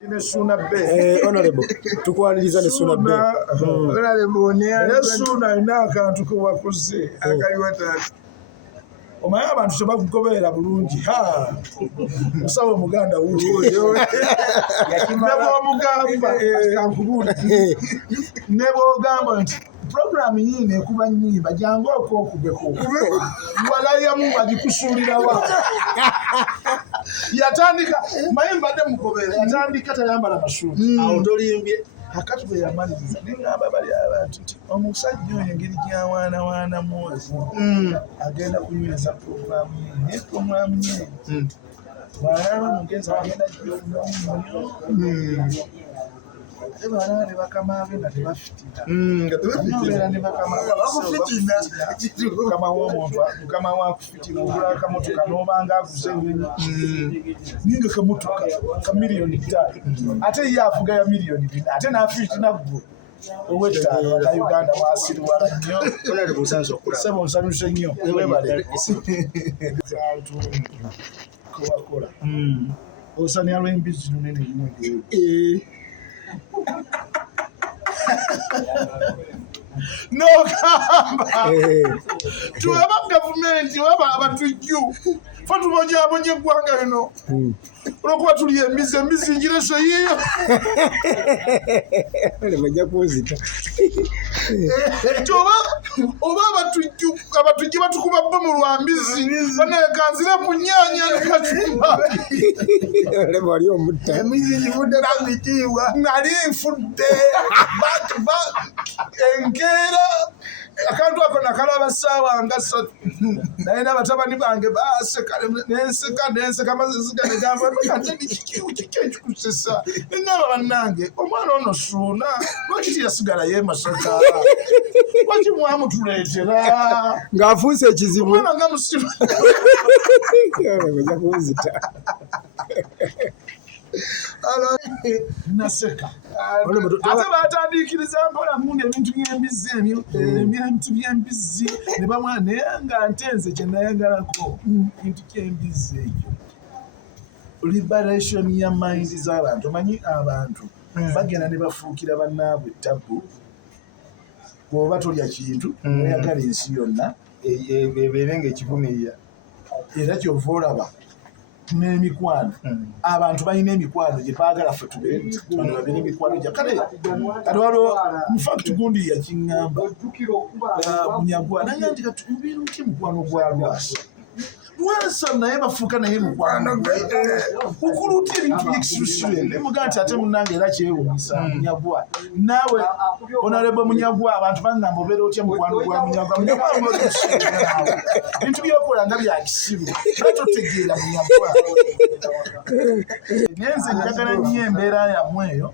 Honorable tukwaniriza ne Suna Bey. Honorable ne Suna ina akantu ko wakuze akaliwa tatu. Omaye abantu sebakugobera bulungi musawo muganda wuyo yakimaba mugamba kankubula nebo gamba nti program yine ekuba nyimba jangu okukubeko wala yamu bagikusulira wa yatandika mayimba de mugobera yatandika tayambala mashuri awo tolimbye akati bwe yamaliriza ningamba bali abantu nti omusajja oyo engeri gyawaanawaana mwozi agenda kunyweza programu ye programu ye bw'alaba mugezi agenda gifunamu ate bw'alaba ne bakama be nga tebafitira obeera ne bakama w'omuntu mukama wakufitira ogula akamotoka n'obanga aguze ninga kamotoka ka miliyoni 5 ate ye afuga ya miliyoni 4 ate n'afiitina ggwe ow'ettaano ata Uganda waasirwala nnyo sebo nsanyuse nnyo webale kowakola osanya lw'embizzi lunene nnyo nogamba tuwaba gavumenti waba abatujju fe tubonyaabonye eggwanga lino olwokuba tuli embizi njireso yiyo oba abatujju batukuba bbomu lwa mbizi banekanzire ku nnyanya emizi givuddeko bitiibwa nali nfudde enkeera akantu ako nakalaba ssaawa nga 3 naye n'abatabani bange nenseka maziziga negamba ate kiki ekikusesa neŋŋamba bannange omwana ono Suuna lwaki yasigala yemasaka lwaki mwamutuleetera ng'afuuse ekizibu omwana nga musiba naseka ate batandikiriza mpola mundi ebintu by'embizzi ebintu by'embizzi ne bamwana naye nga nte nze kye nayagalako bintu ky'embizzi ekyo liberation ya mind z'abantu omanyi abantu bagenda ne bafuukira bannaabwe ttabu bw'oba tolya kintu oyagala ensi yonna ebeere ng'ekivumirira era kyova olaba n'emikwano abantu balina emikwano gye baagala ffe tubeere emikwano gya kale waliwo mufact gundi yakiŋŋamba munyagwa naye nti katubiru ki mukwano gwa lwasa naye bafuuka naye mukwano ukuluta ebintu by'ekisusuye nemuga nti ate munnange era kyewuunyisa munyagwa naawe Honorable Munyagwa abantu bangamba obeera otya mukwano gwa Munyagwa ebintu byokola nga bya kisiru totegeera Munyagwa naye nze njagala nnyo embeera yammwe eyo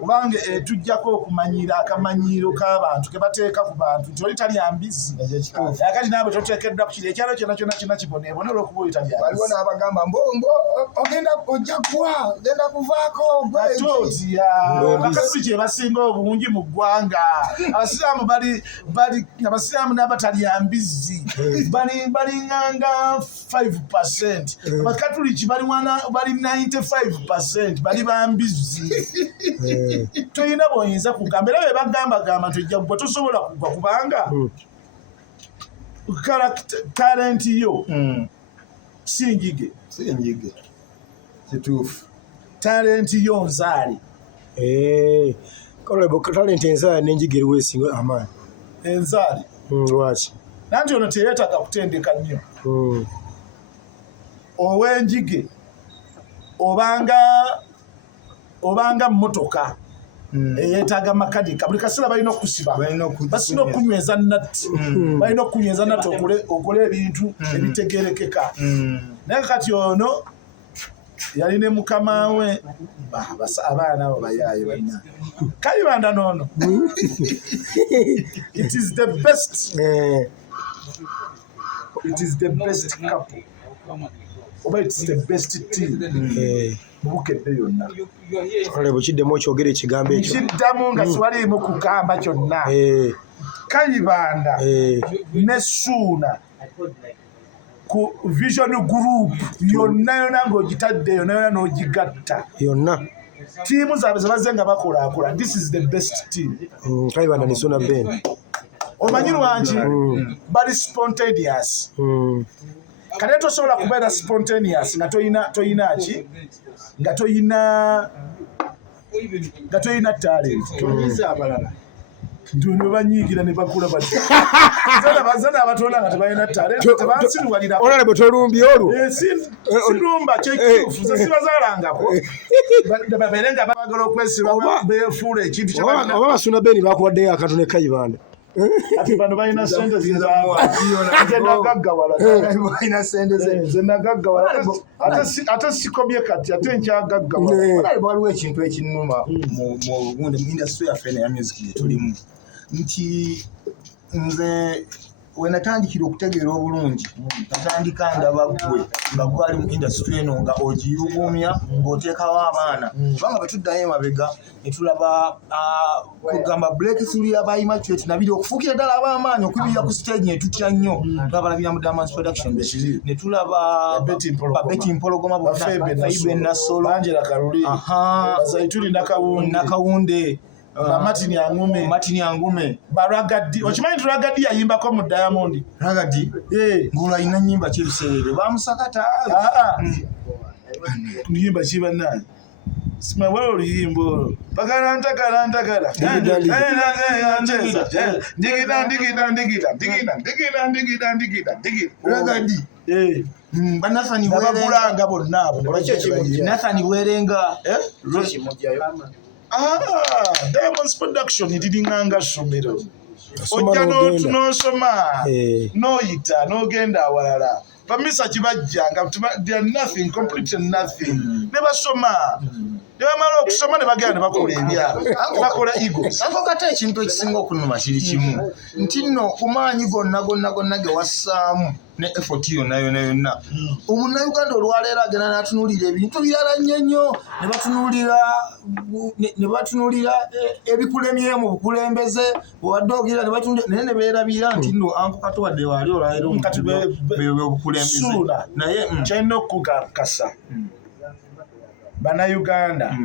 kubanga etujjako okumanyira akamanyiiro k'abantu ke bateeka ku bantu nti oli talya mbizzi akati naawe toteekeddwa ku kiri ekyalo kyonna kiboneebone olw'okuba oli talya waliwo n'abagamba ogenda ojja kuwa ogenda kuvaako atotya bakasi kye basinga obungi mu ggwanga abasiraamu n'abatalya mbizzi balinganga 5%, abakatuliki bali 95% bali bambizzi toyina bw'oyinza kugamba era be bagambagamba nti ojja gwe tosobola kugwa kubanga talent yo sinjige kituufu talent yo nzaale talent enzaale n'enjigere weesinga amaanyi enzaale lwaki nanti ono teyeetaaga kutendeka nnyo ow'enjige obanga mmotoka eyeetaaga makanika buli kaseera balina okusiba basina okunyweza natti balina okunyweza natti okole ebintu ebitegerekeka naye kati ono yali ne mukama we abaana abo bayaaye banna Kayibanda noono it is the best couple oba it's the best team mubukedde yonna bukiddemu okyogera ekigambo ekyo kiddamu nga siwaliimu kugamba kyonna Kayibanda ne Suuna ku vision group yonna ng'ogitadde yonna n'ogigatta yonna tiimu zaabwe ze bazze nga bakulaakulana. This is the best team. Kayibanda ne Sona Ben. Omanyi lwangi bali spontaneous. Kale tosobola kubeera spontaneous nga toyina ki? Nga toyina talent. abalala. Ndio banyigira ne bakula bati. Bazana abatona nga tebalina talent. Tebansiruwalira. Honorable Tolumbi olwo. Sinumba kyekituufu. Sibazaalangako. Babeerenga bagala okwesiba beefuula ekintu kyabalina. Oba Basuna Ben bakuwaddeyo akantu ne Kayibanda. Ati bano balina sente zinagaggawala. Ate sikomye kati ate nkyagaggawala. Waliwo ekintu ekinnuma mu industry yaffe ya music gye tulimu nti nze we natandikira okutegeera obulungi natandika ndaba ggwe nga gwali mu industry eno nga ogiyugumya ng'oteekawo abaana kubanga bwe tuddayo emabega ne tulaba kugamba breakthrough y'abayimacuet nabiri okufuukira ddala ab'amaanyi okuyimira ku stage ne tutya nnyo twabalabira mu Diamonds Production ne tulaba Betty Mpologoma bonna Faibe Nasolo Angela Kaluli Zaituni Nakawunde Martin Angume Baragadi okimanyi Ragadi yayimbako mu Diamond Ragadi ng'olina nnyimba ky'ebiseere bamusakata luyimba kiba naye simawala oluyimba bagala ntagala Ragadi Nathani bagulanga bonna abo Nathani Werenga Diamonds Production iriringanga somero ojja n'osoma n'oyita n'ogenda awalala bamisa kibajjanga they are nothing, completely nothing. Ne basoma ne bamala okusoma ne bagenda ne bakola ebyabo ne bakola egos. Ako kata ekintu ekisinga okunuma kiri kimu nti nno kumaanyi gonna ge wassaamu ne effort yonna Omunnayuganda olwaleero agenda n'atunuulira ebintu birala nnyo ne batunuulira ebikulemye mu bukulembeze bwewadde ogira ne batunuulira naye ne beerabira nti nno anko Kato wadde waali olwaleero obukulembeze naye kyalina okukakasa Bannayuganda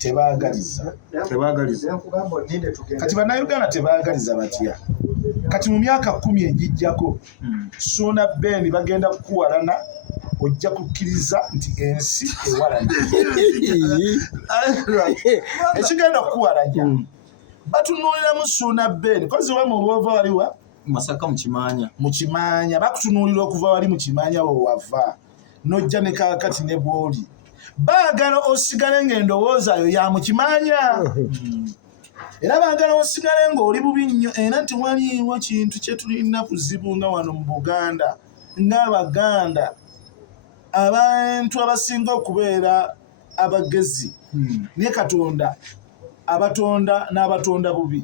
tebaagaliza kati Bannayuganda tebaagaliza batya kati mu myaka 10 egijjako Sona Ben bagenda kukuwalana ojja kukkiriza nti ensi ewalana ekigenda okukuwalanya batunuuliramu Sona Ben kozi we mu bova waliwa Masaka mu Kimanya bakutunuulira okuva wali mu Kimanya wo wava nojja ne kakati ne bwoli baagala osigale ng'endowooza yo ya mu Kimanya era baagala osigale ng'oli bubi nnyo era tewaliiwo kintu kye tulina kuzibu nga wano mu Buganda ng'Abaganda abantu abasinga okubeera abagezi naye Katonda abatonda n'abatonda bubi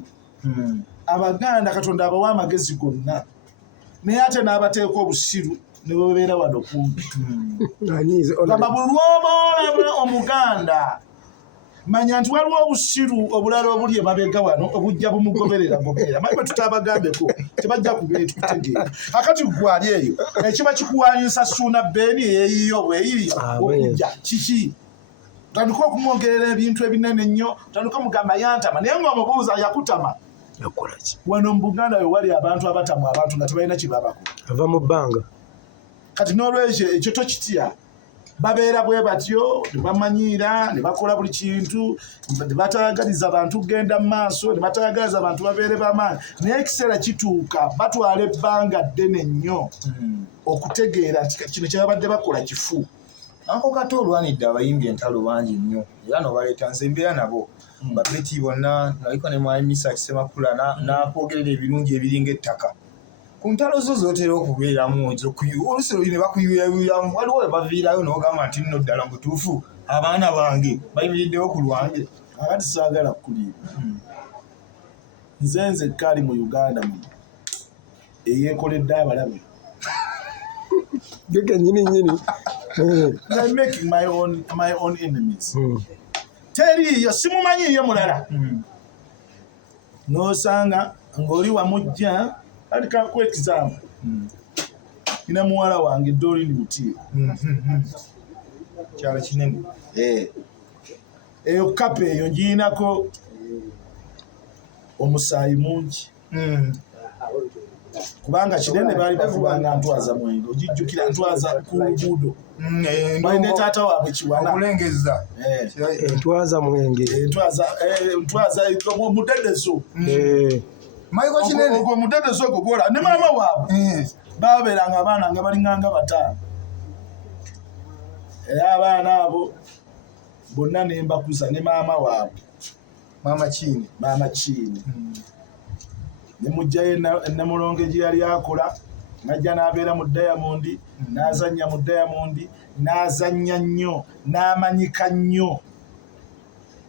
Abaganda Katonda abawa amagezi gonna naye ate n'abateeka obusiru ne babeera wano kumpi gamba bulwoba Omuganda manya nti waliwo obusiru obulala obuli emabega wano obujja bumugoberera manyi bwe tutaabagambeko tebajja kubeera tukutegeera akati gwali eyo ekiba kikuwanyisa Sona Ben eyeeyiyo bweyiri okujja kiki tandika okumwongerera ebintu ebinene nnyo tandika omugamba yantama naye ng'omubuuza yakutama wano mu Buganda we wali abantu abatamu abantu nga tebalina kibabako ava mu bbanga kati n'olwekyo ekyo tokitya babeera bwe batyo ne bamanyiira ne bakola buli kintu ne bataagaliza abantu kugenda mu maaso ne bataagaliza abantu babeere b'amaanyi naye ekiseera kituuka batwala ebbanga ddene nnyo okutegeera nti kino kye babadde bakola kifu. Anko Kato olwanidde abayimbi entalo bangi nnyo era n'obaleeta nze mbeera nabo Babeti bonna naliko ne Mwayimisa Kisemakula n'akwogerera ebirungi ebiringa ettaka ku ntalo zo zootera okubeeramu olusero ne bakuyuyayuyamu waliwo we baviirayo n'ogamba nti nno ddala mutuufu abaana bange bayimiriddewo ku lwange akati saagala kuliibwa nze kali mu Uganda muno eyeekoledde abalabe nyini I'm making my own enemies. Teriyo simumanyiyo mulala n'osanga ng'oli wamujja alika ku example ina muwala wange Doreen Mutiyo kyalo kinene eyo kapa eyo ngirinako omusaayi mungi kubanga kinene baali bavubanga ntwaza mwenge ogijjukira ntwaza ku luguudo balina taata waabwe Kiwana okulengeza Entwaza mwenge. Ntwaza omudedezo mayiko kinene ogwo omudedezo ogwo gwola ne maama waabwe baabeeranga abaana nga balinganga bataano era abaana abo bonna ne mbakuza ne maama waabwe maama Kiini ne mujjayo Namulonge gye yali akola najja n'abeera mu Diamond n'azannya mu Diamond n'azannya nnyo n'amanyika nnyo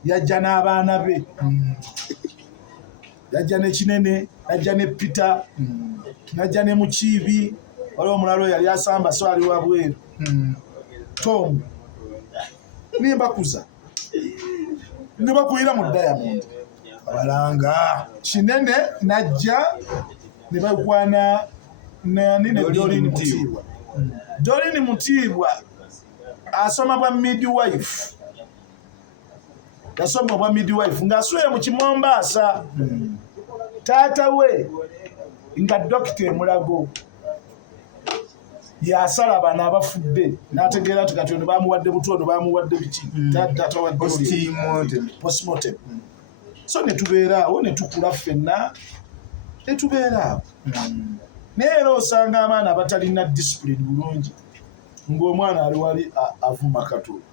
yajja n'abaana be yajja ne Kinene najja ne Peter najja ne Mukiibi waliwo omulala yali asamba so ali wabweru Tom nimbakuza ne bakulira mu Diamond abalanga Kinene najja ne bagwana nine Doreen Mutiibwa asoma bwa midwife yasoma bwa midwife ng'asuye mu Kimombasa taata we nga dokita emulago yasala abana abafudde n'ategeera nti kati ono baamuwadde butono baamuwadde biki taata wa postmortem so ne tubeera awo ne tukula ffenna ne tubeera awo naye era osanga abaana batalina discipline bulungi ng'omwana ali wali avuma Katonda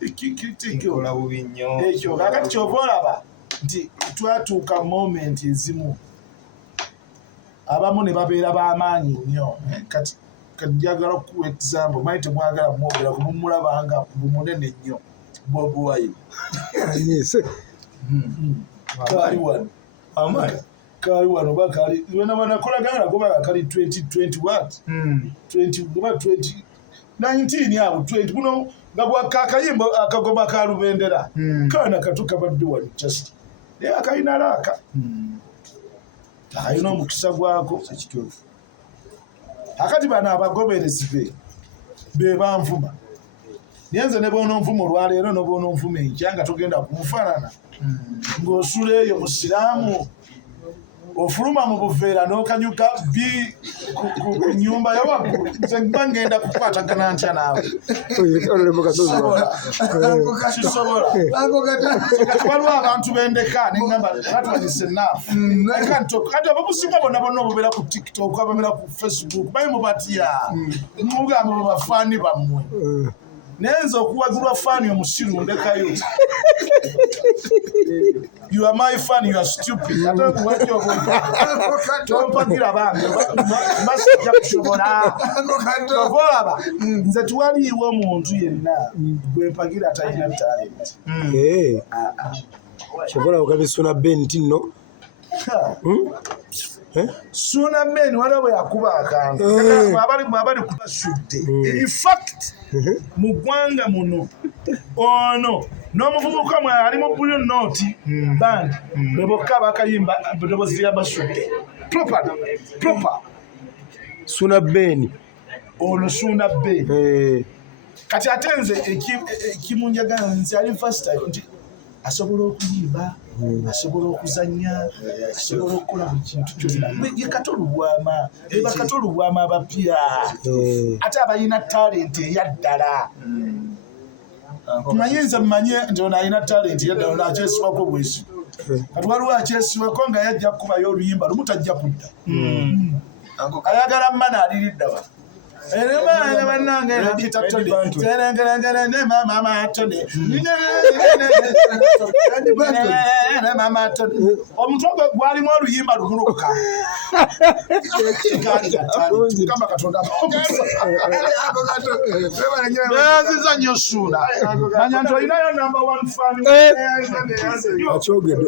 ekyo kakati kyova olaba nti twatuuka moment ezimu abamu ne babeera b'amaanyi nnyo kati njagala okuwa example manyi temwagala mwogera kumumulabanga bumunene nnyo Bobi Wine kali wano bakali wena banakolagana kuba kali 2020 what 19 awo 20 kuno ngabwa kakayimbo akagoma ka Lubendera kana katuka badde wali just ya kaina laka ayino mukisa gwako sekitufu akati bana abagoberezi be banvuma nyenze ne bono nvumo lwaleero no bono nvumo enkyanga tugenda kumufanana ng'osula eyo musiraamu ofuluma mu buveera n'okanyuka ku nnyumba yawaggulu nze mba ngenda kukwatagana ntya naawe kisobola waliwo abantu bendeka neŋŋamba batwanyise naafu kati abamusinga bonna bonna obubeera ku TikTok ababeera ku Facebook bayi mubatya mugamba babafaani bammwe nenza okuwagulwa faani omusiru ndekayo you are my fan you are stupid tompagira bange masijja kusobola ovolaba nze tuwaliiwo omuntu yenna gwempagira talina talent kyobola ogabe Suna Ben nti nno Suna Ben waliwo bwe yakuba akantu abali kubasudde in fact mu ggwanga muno ono n'omuvubuka mwe ali mu Blue Note band be bokka bakayimba eddoboozi ly'abasudde proper Suna Ben ono Suna Ben kati ate nze ekimunjagala nze ali versatile nti asobola okuyimba asobola okuzannya asobola okukola buli kintu kyonna ye katolubwama bakatolubwama abapya ate abalina talent eyaddala tumanyiinze mumanye nti ono alina talent eyaddala ono akyesibwako bwesi kati waliwo akyesibwako nga yajja kukubayo oluyimba lumu tajja kudda ayagala mmana aliriddawa Ene banange nakita todi. Serengere ne mama todi. Ne mama todi. Omutogo gwalimu oluyimba luguluka. Kama Katonda. Yaziza nnyo Suna. Manya nti olinayo number 1 fan. Achogedde.